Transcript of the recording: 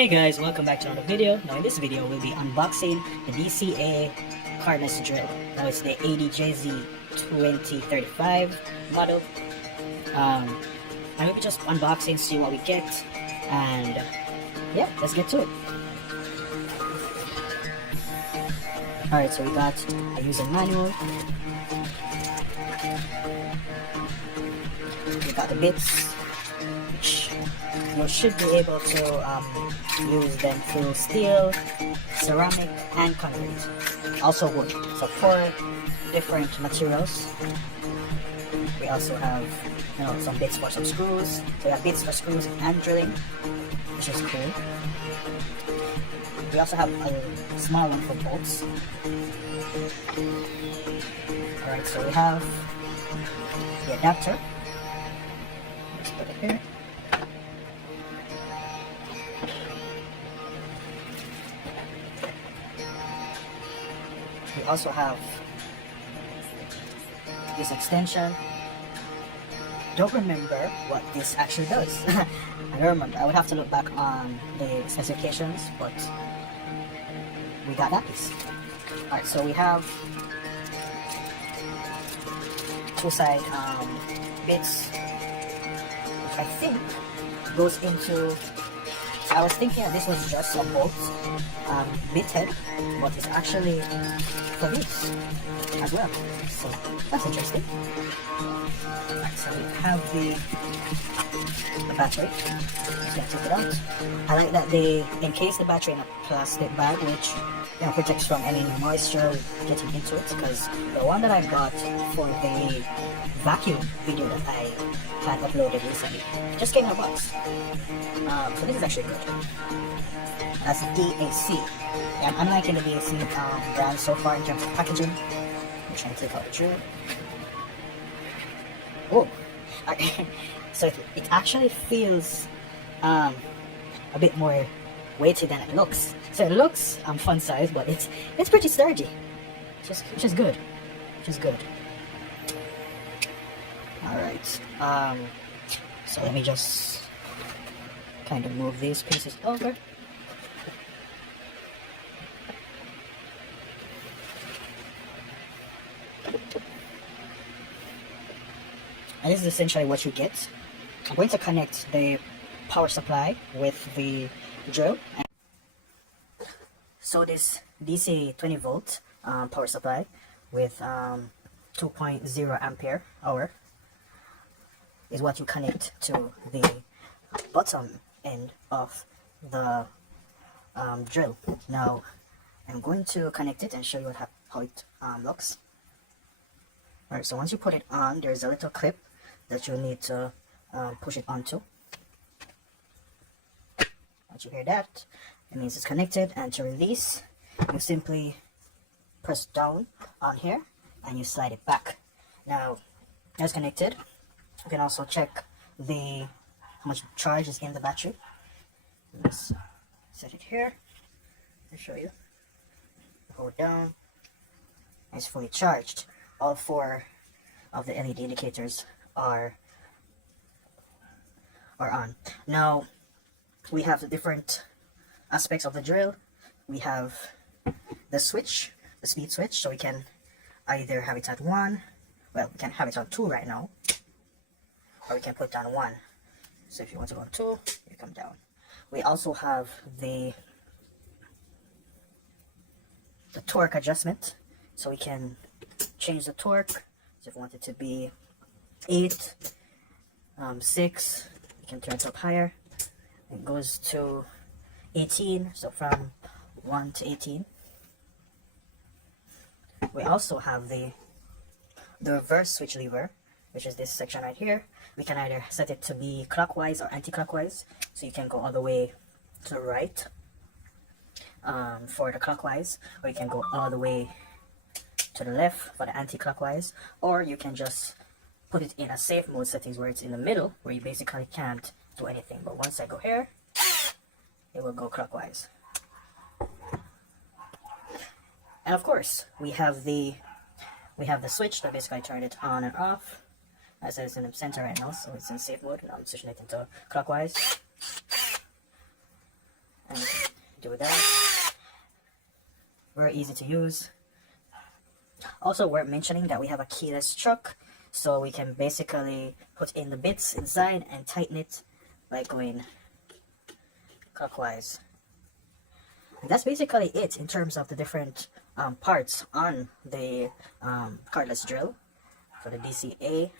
Hey guys, welcome back to another video. Now in this video, we'll be unboxing the DCA Cordless drill. Now it's the ADJZ2035 model. And we'll be just unboxing, see what we get, and yeah, let's get to it. Alright, so we got a user manual. We got the bits, which you should be able to use them through steel, ceramic, and concrete. Also wood. So 4 different materials. We also have some bits for some screws. So we have bits for screws and drilling, which is cool. We also have a small one for bolts. Alright, so we have the adapter. Let's put it here. We also have this extension. Don't remember what this actually does. I don't remember. I would have to look back on the specifications, but we got that piece. Alright, so we have 2 side bits, which I think goes into. I was thinking that this was just a bolt bit head, but it's actually for this as well. So that's interesting. Right, so we have the battery. Just gonna take it out. I like that they encase the battery in a plastic bag, which protects from any moisture getting into it. Because the one that I got for the vacuum video that I had uploaded recently just came in a box. So this is actually good. That's DAC. Yeah, I'm liking the DAC brand so far in terms of packaging. I'm trying to take out the drill. Oh, so it actually feels a bit more weighty than it looks. So it looks fun size, but it's pretty sturdy, which is good. All right. So let me just kind of move these pieces over. And this is essentially what you get. I'm going to connect the power supply with the drill. So this DC 20 volt power supply with 2.0 ampere hour is what you connect to the bottom end of the drill. Now I'm going to connect it and show you how it looks. Alright, so once you put it on, there's a little clip that you need to push it onto. Once you hear that, it means it's connected, and to release, you simply press down on here and you slide it back. Now, it's connected. You can also check how much charge is in the battery. Let's set it here and show you. Hold down. It's fully charged. All 4 of the LED indicators are on. Now we have the different aspects of the drill. We have the switch, the speed switch, so we can either have it at 1. Well, we can have it on 2 right now, or we can put it on 1. So if you want to go on 2, you come down. We also have the torque adjustment, so we can change the torque. So if you want it to be 8, 6, you can turn it up higher. It goes to 18, so from 1 to 18. We also have the reverse switch lever, which is this section right here. We can either set it to be clockwise or anti-clockwise, so you can go all the way to the right for the clockwise, or you can go all the way to the left for the anti-clockwise, or you can just put it in a safe mode settings where it's in the middle, where you basically can't do anything. But once I go here, it will go clockwise. And of course, we have the switch that basically turns it on and off. As I said, it's in the center right now, so it's in safe mode. Now I'm switching it into clockwise. And do that. Very easy to use. Also worth mentioning that we have a keyless chuck, so we can basically put in the bits inside and tighten it by going clockwise. And that's basically it in terms of the different parts on the cordless drill for the DCA